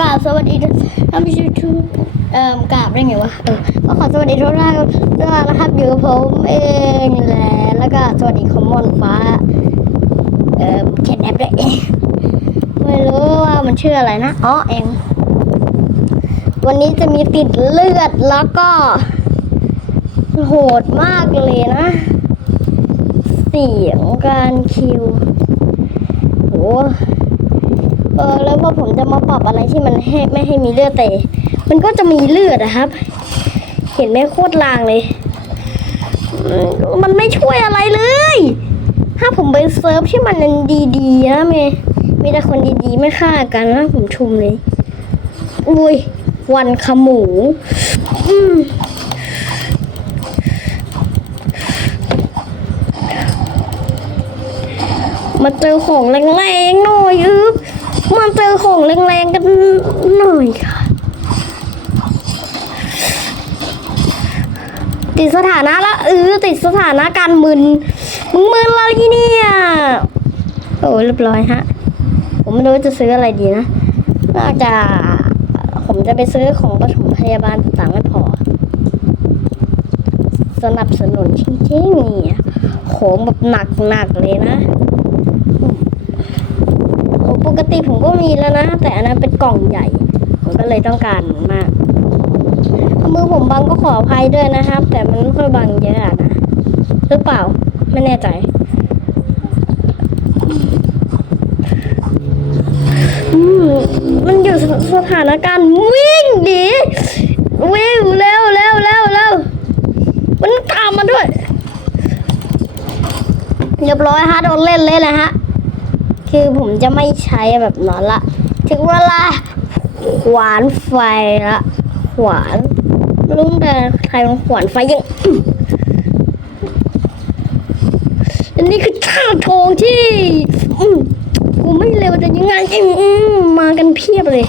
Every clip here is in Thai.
กราบสวัสดีท่านผู้ชมทุกเอ่อกราบได้ไงวะเออก็ขอสวัสดีทุกท่านด้วยนนะครับอยู่กับผมเองแหละแล้วก็สวัสดีคอมมอนฟ้าเอ่อเขียนแอปด้วยไม่รู้ว่ามันชื่ออะไรนะอ๋อเองวันนี้จะมีติดเลือดแล้วก็ โหดมากเลยนะ เสียงการคิวโห เออแล้วพอผมจะมาปรับอะไรที่มันให้ไม่ให้มีเลือดแต่ มันก็จะมีเลือดนะครับ เห็นไหมโคตรลางเลย มันไม่ช่วยอะไรเลย ถ้าผมไปเซิร์ฟที่มันดีๆนะเมย์มีแต่คนดีๆไม่ฆ่ากันนะผมชุมเลยอุ้ยวันขมูอืมมาเจอของแรงๆหน่อยอึ๊บ มาเจอของแรงๆกันหน่อยค่ะ ติดสถานะละเออติดสถานะการมึน มึงมึนอะไรเนี่ยโอ้เรียบร้อยฮะ ผมไม่รู้จะซื้ออะไรดีนะน่าจะผมจะไปซื้อของปฐมพยาบาลต่างๆไม่พอ สนับสนุนจริงๆเนี่ยของแบบหนักๆเลยนะ กติผมก็มีแล้วนะ แต่อันนั้นเป็นกล่องใหญ่ ผมก็เลยต้องการมาก มือผมบังก็ขออภัยด้วยนะครับ แต่มันไม่ค่อยบังเยอะนะหรือเปล่าไม่แน่ใจมันอยู่สสถานการณ์วิ่งดีวิ่งเร็วเร็วเร็วเร็วมันตามมาด้วยเรียบร้อยฮะโดนเล่นเลยนะฮะ คือผมจะไม่ใช้แบบนั้นละ ถึงเวลาขวานไฟละขวานไม่รู้แต่ใครมันขวานไฟยังอันนี้คือท่าทองที่กูไม่เร็วแต่ยังไงมอืมากันเพียบเลย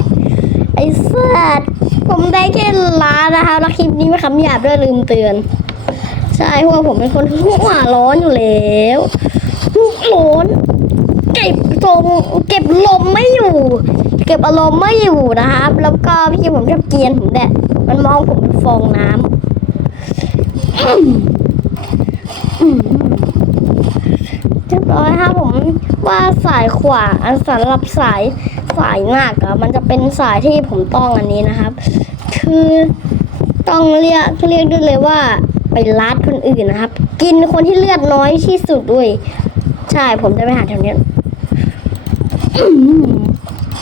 ไอ้สัตว์ผมได้แค่ล้านนะคะแล้วคลิปนี้ไม่คำหยาบด้วยลืมเตือน ใช่เพราะว่าผมเป็นคนหัวร้อนอยู่แล้วหัวร้อน เก็บทรงเก็บลมไม่อยู่ เก็บอารมณ์ไม่อยู่นะครับ แล้วก็พี่ผมชอบเกียนผมแหละมันมองผมเป็นฟองน้ำอืมอืมเรียบร้อยครับผมว่าสายขวาอันสำหรับสายสายหนักอะมันจะเป็นสายที่ผมต้องอันนี้นะครับ คือต้องเรียกเรียกได้เลยว่า ไปลัดคนอื่นนะครับ กินคนที่เลือดน้อยที่สุดด้วยใช่ ผมจะไปหาแถวนี้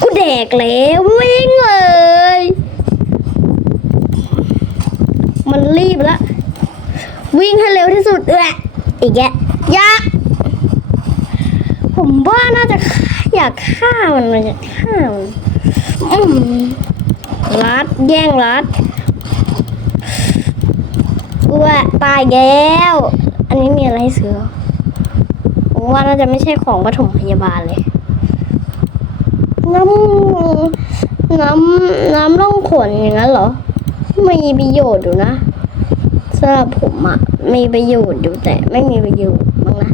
กูแดกแล้ววิ่งเลย มันรีบแล้ววิ่งให้เร็วที่สุดเอออีกแกยากผมว่าน่าจะอยากฆ่ามันมันจะฆ่ามันรัดแย่งรัดอ้วตายแล้ว อันนี้มีอะไรให้ซื้อผมว่าน่าจะไม่ใช่ของปฐมพยาบาลเลย น้ำน้ำน้ำร่องขนอย่างนั้นเหรอ มีประโยชน์อยู่นะสำหรับผมอะมีประโยชน์อยู่แต่ไม่มีประโยชน์บ้างนะ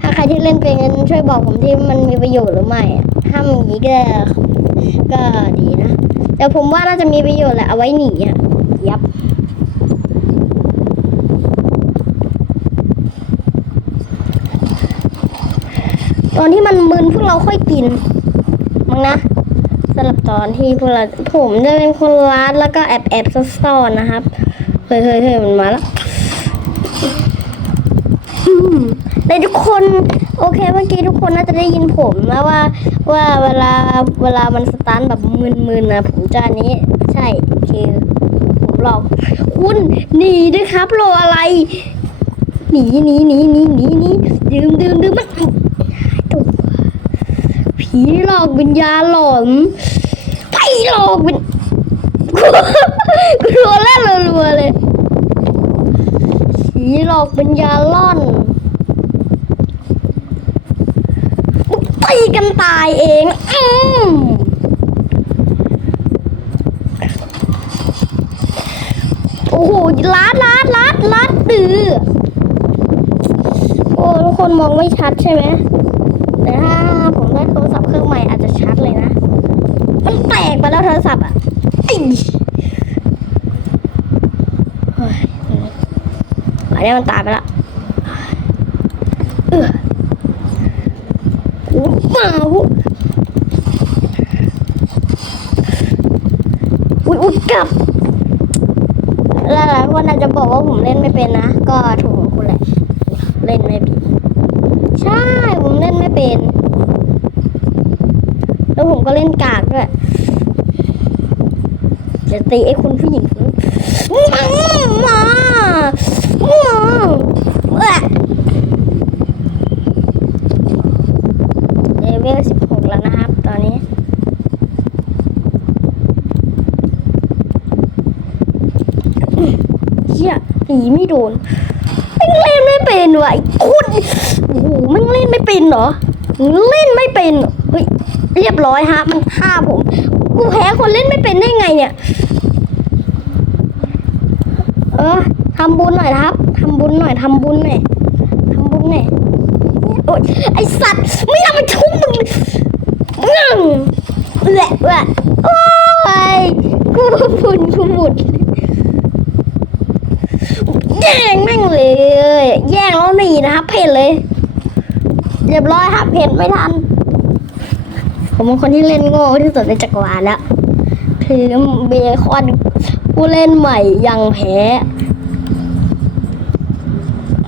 ถ้าใครที่เล่นเป็นนช่วยบอกผมที่มันมีประโยชน์หรือไม่อะถ้ามีอย่างนี้ก็ก็ดีนะแต่ผมว่าน่าจะมีประโยชน์แหละเอาไว้หนีอะยับตอนที่มันมึนพวกเราค่อยกิน นะสำหรับตอนที่พวกเราผมจะเป็นคนรัดแล้วก็แอบแอบซ่อนๆนะครับเฮ้ยเฮ้ยเฮ้ยมันมาแล้วอืมแต่ทุกคนโอเคเมื่อกี้ทุกคนน่าจะได้ยินผมแล้วว่าว่าเวลาเวลามันสตาร์ทแบบมึนๆนะผมจะนนี้ใช่คือผมหลอกคุณหนีด้วยครับรออะไรหนีหนีหนีหนีหนีหนีดื่มดื่มดื่มมัน ผีหลอกวิญญาณหลอนไปหลอกวิญกลัวแล้วรัวๆเลยผีหลอกวิญญาณล่อนตีกันตายเองอืมโอ้โหลัดลัดลัดลัดดื้อโอ้ทุกคนมองไม่ชัดใช่ไหมแต่ถ้า ได้โทรศัพท์เครื่องใหม่อาจจะชัดเลยนะ มันแตกไปแล้วโทรศัพท์อะไอ้เฮ้ยอันนี้มันตายไปและเออโอ้ว้าอุ้ยอุ้ยกลับหลายๆคนอาจจะบอกว่าผมเล่นไม่เป็นนะ ก็ถูกคุณแหละ เล่นไม่เป็น ใช่ ผมเล่นไม่เป็น แล้ว ผมก็เล่นกากด้วยจะตีไอ้คุณผู้หญิงมามามาเอ้อเลเวลสิบหกแล้วนะครับ ตอนนี้ เฮียตีไม่โดนม่งเล่นไม่เป็นว่ะไอ้คุณโอ้โหม่งเล่นไม่เป็นเหรอ เล่นไม่เป็นเหรอ เรียบร้อยฮะ มันฆ่าผม กูแพ้คนเล่นไม่เป็นได้ไงเนี่ย เออทำบุญหน่อยนะครับทำบุญหน่อยทำบุญหน่อยทำบุญหน่อยโอ๊ยไอสัตว์ไม่น่ามาชุบมึงงั่งแหละแหละโอ้ยกูบุญกูบุญแย่งแม่งเลย แย่งแล้วหนีนะครับ เพนเลย เรียบร้อยครับเพนไม่ทัน ผมเป็นคนที่เล่นโง่ที่สุดในจักรวาลแล้วคือเบคอนผู้เล่นใหม่ยังแพ้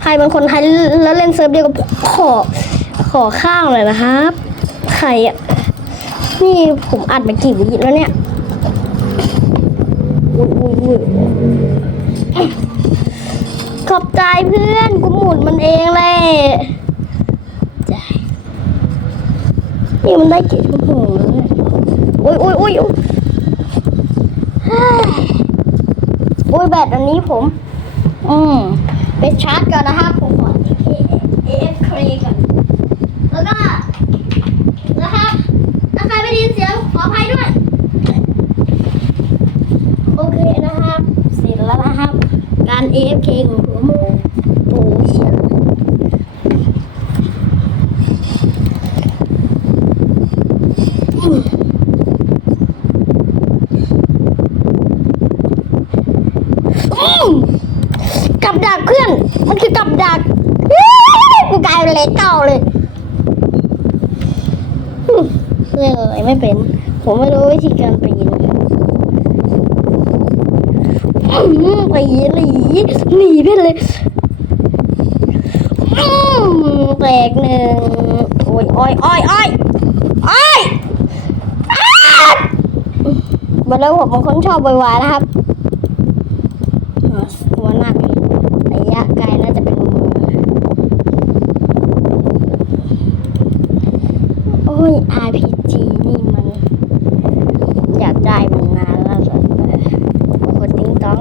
ใครเป็นคนไทยแล้วเล่นเซิร์ฟเดียวกับขอขอข้าวเลยนะครับ ใครอะ นี่ผมอัดมากี่วิแล้วเนี่ยขอบใจเพื่อน กูหมุนมันเองเลยใจ นี่มันได้กี่ชั่วโมงแล้วเนี่ยอุ้ยอุ้ยอุ้ยอยเฮ้ยอุ้ยแบตอันนี้ผม อืมไปชาร์จก่อนนะครับผมขอ AF เครก่อนแล้วก็นะครับถ้าใครไม่ได้ยินเสียงขออภัยด้วย โอเคนะครับ เสร็จแล้วนะครับ การ AFK ของผมโอ้เชียอืมกับดักเพื่อน มันคือกับดักเฮ้ย กูกลายเป็นเล็กเก่าเลยอืมเล่นอะไรไม่เป็น ผมไม่รู้วิธีการปีนอืมปีนหนีหนีไปเลยแตกหนึ่งโอ้ยอ้อยอ้อยอ้อยอ้อยมาแล้วผมเป็นคนชอบวายๆนะครับอ๋อตัวหนักระยะไกลน่าจะเป็นมื อ้ย RPG นี่มัน อยากได้มันนานแล้วสิกดติ้งต้อง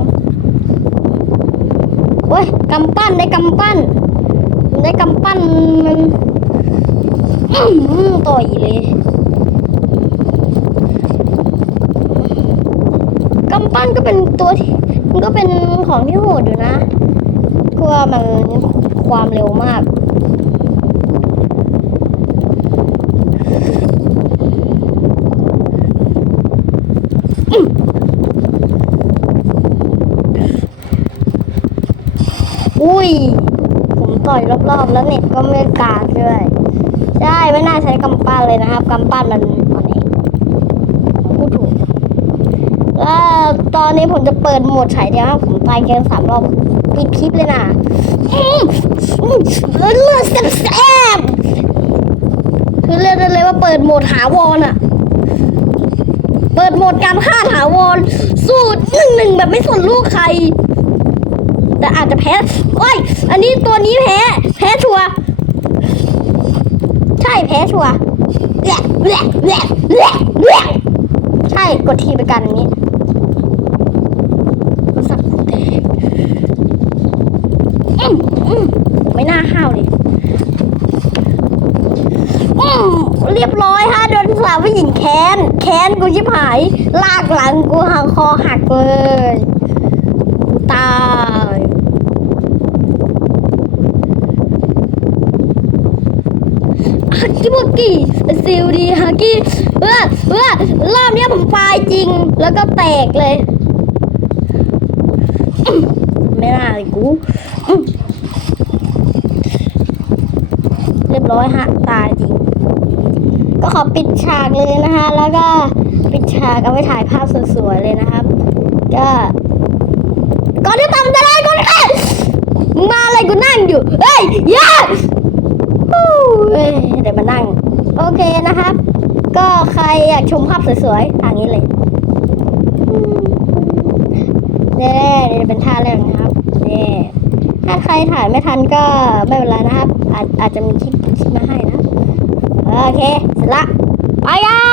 โอ้ยกำปั้นได้กำปั้น ได้กำปั้นมันต่อยเลยกำปั้นก็เป็นตัวที่มันก็เป็นของที่โหดอยู่นะกลัวมันความเร็วมาก อุ้ย ผมต่อยรอบๆ แล้วเน็ตก็ไม่กากด้วยใช่ไม่น่าใช้กำปั้นเลยนะครับกำปั้นมันมันเองพูดถูกแล้วตอนนี้ผมจะเปิดโหมดฉายเดียวผมตายเกินสามรอบปิดคลิปเลยนะอืมอืมเลือดแสบคือเรียกได้เลยว่าเปิดโหมดหาวอนอะเปิดโหมดการฆ่าถาวรสูตรหนึ่งหนึ่งแบบไม่สนลูกใคร แต่อาจจะแพ้โอ้ย อันนี้ตัวนี้แพ้ แพ้ชัว ใช่แพ้ชัวแหละแหละแหละแหละแหละใช่กดทีไปกันนี้สักอืมอืมไม่น่าห้าวเลยอืมเรียบร้อยฮะโดนสาวผู้หญิงแค้น แค้นกูชิบหาย ลากหลังกูหักคอหักเลย ตาย กิบุกี้ซิลดีฮากี้เออเออรอบนี้ผมปลายจริง แล้วก็แตกเลย ไม่น่าเลยกูเรียบร้อยฮะตายจริง ก็ขอปิดฉากเลยนะคะ แล้วก็ปิดฉากเอาไว้ถ่ายภาพสวยๆเลยนะครับ ก็ก่อนที่ทำจะได้ก่อนะมาอะไรกูนั่งอยู่เฮ้ยย่า เดี๋ยวมานั่ง โอเคนะครับ ก็ใครอยากชมภาพสวยๆทางนี้เลยเน่ๆนี่เป็นท่าแรกนะครับนี่ถ้าใครถ่ายไม่ทันก็ไม่เป็นไรนะครับ อาจอาจจะมีคลิปคลิปมาให้นะ โอเคเสร็จละไปกัน